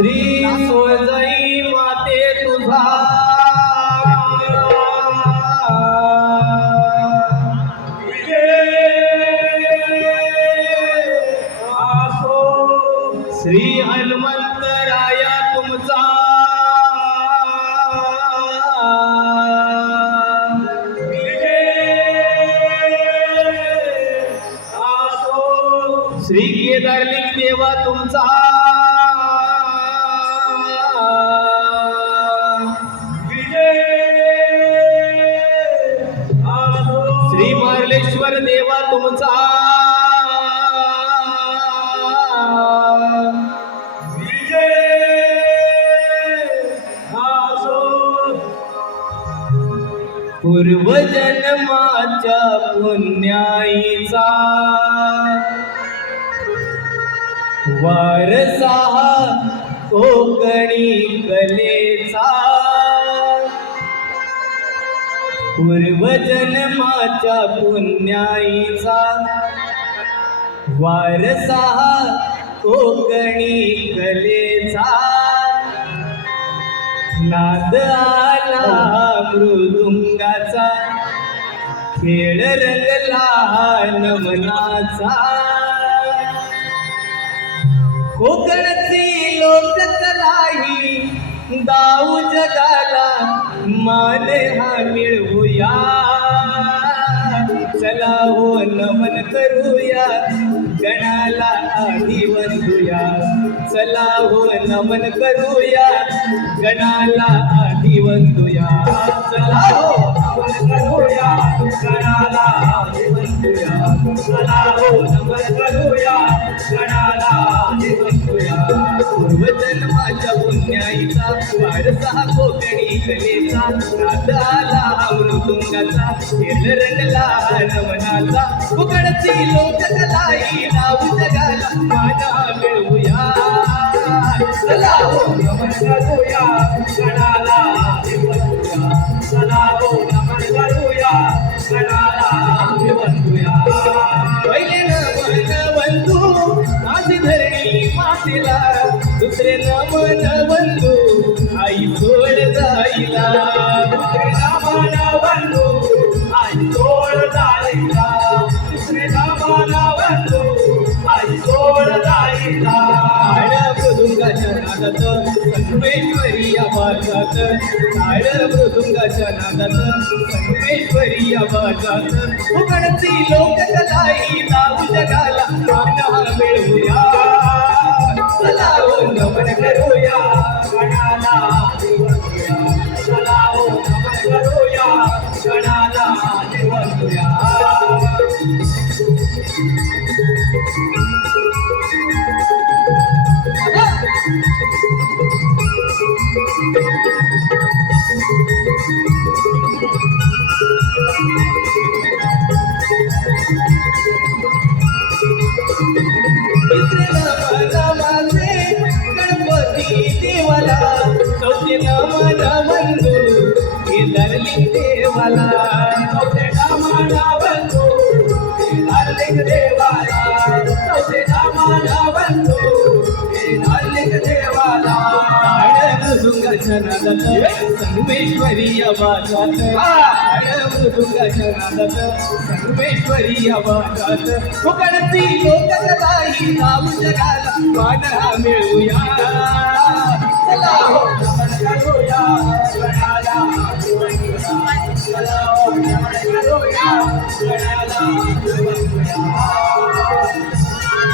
श्री सोजई माते तुझा श्री हनुमंतराया तुमचा श्री केदारलिंग देवा तुमचा पूर्वजन्माच्या पुण्याईचा. वारसा कोकणी कलेचा. पूर्वजन्माच्या पुण्याईचा. वारसा कोकणी कलेचा. नाद आला मृदुंगाचा खेळ रंगला नमनाचा कोकणची लोककलाही दाऊ जगाला मान हा मिळवूया. चला हो नमन करूया गणाला आधी वंदूया चला हो नमन करूया गणाला आधी वंदूया चला हो. नमन करूया गणाला आधी चला हो. नमन करूया गणाला पूर्वजन्माच्या पुण्याईचा वारसा कोकणी कलेचा मृदुंगाचा खेळ रंगला लोककलाई नाव जगाला माना मिळवूया. चला हो. नमन करूया गणाला तिला दुसरे नमन बंधू आई सोड जाईला दुसरे नमन बंधू आई सोड जाईला दुसरे नमन बंधू आई सोड जाईला आड मृदुंगाच्या नादात संगमेश्वरी आवाजात आड मृदुंगाच्या नादात संगमेश्वरी आवाजात उघडती लोककलाई नाव जगाला मान मिळवूया. देवाला चौथे मला बंधू केदारलिंग देवाला. चौथे नमन बंधू केदारलिंग देवाला. चौथे नमन बंधू केदारलिंग देवाला. मृदुंगाच्या नादात संगमेश्वरी आवाजात. आड मृदुंगाच्या नादात संगमेश्वरी आवाजात. जगाला मिळूया.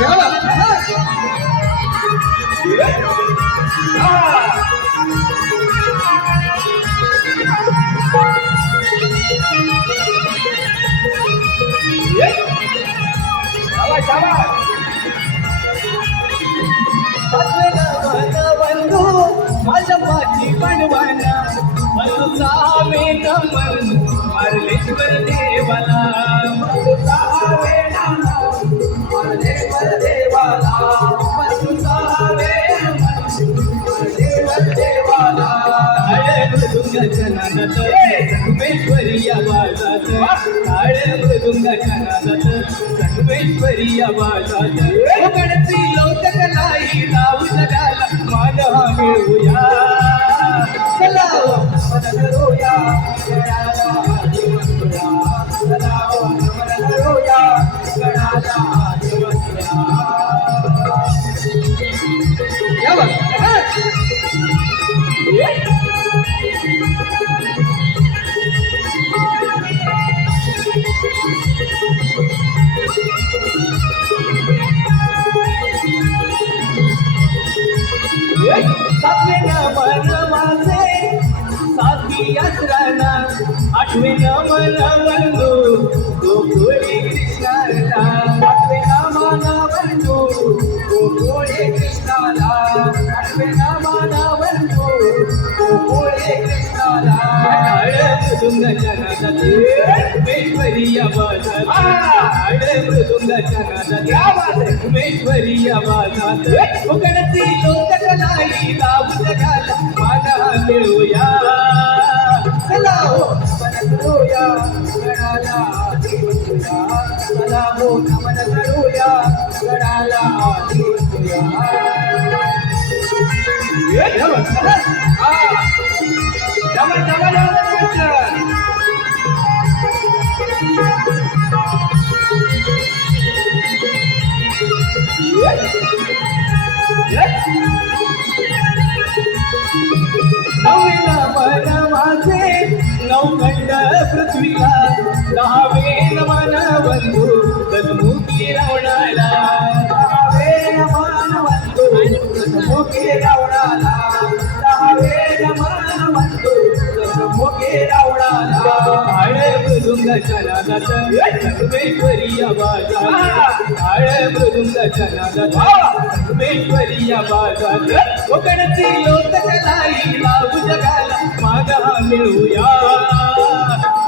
चला बनवाना देवाला मधुसावे नमन मार्लेश्वर देवाला. मधुसावे नमन मार्लेश्वर देवाला. हळे मृदुंगाच्या नादात संगमेश्वरी आवाजात हळे मृदुंगाच्या नादात. संगमेश्वरी आवाजात कोकणची लोककलाई नाव जगाला मान आठवे नमन बंधू गोकुळे कृष्णाला आठवे नमन बंधू गोकुळे कृष्णाला आठवे नमन बंधू गोकुळे कृष्णाला. मृदुंग जनादते मेश्वरी आवाजात आड मृदुंग जनादते मेश्वरी आवाजात उकडती लोककलाई लावून घाला माना देऊया चला हो करूया गणाला चला हो नमन करूया गणाला दहावे नमन बंधू दसमुखी रावणाला. दहावे नमन बंधू दसमुखी रावणाला. दहावे नमन बंधू दसमुखी रावणाला काळे मृदुंग चनादात सर्वेश्वरी सर्वेश्वरी कोकणची लोककलाई जगाला मागा मिळूया.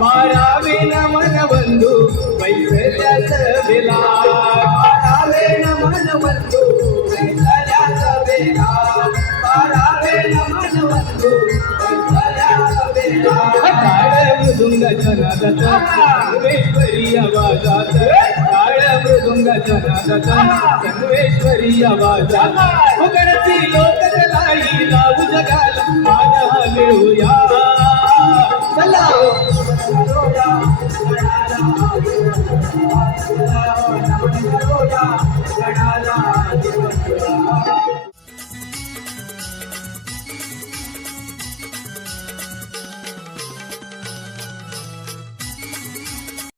बारावे नमन बंधू वैसल्याच बेला बारावे नमन बंधू वैसल्याच बेला बारावे नमन बंधू वैसल्याच बेला काळ मृदुंग जनादत सर्वेश्वरी आवाजात. काळ मृदुंग जनादत सर्वेश्वरी आवाजात. लावू जगाला चला हो. गणाला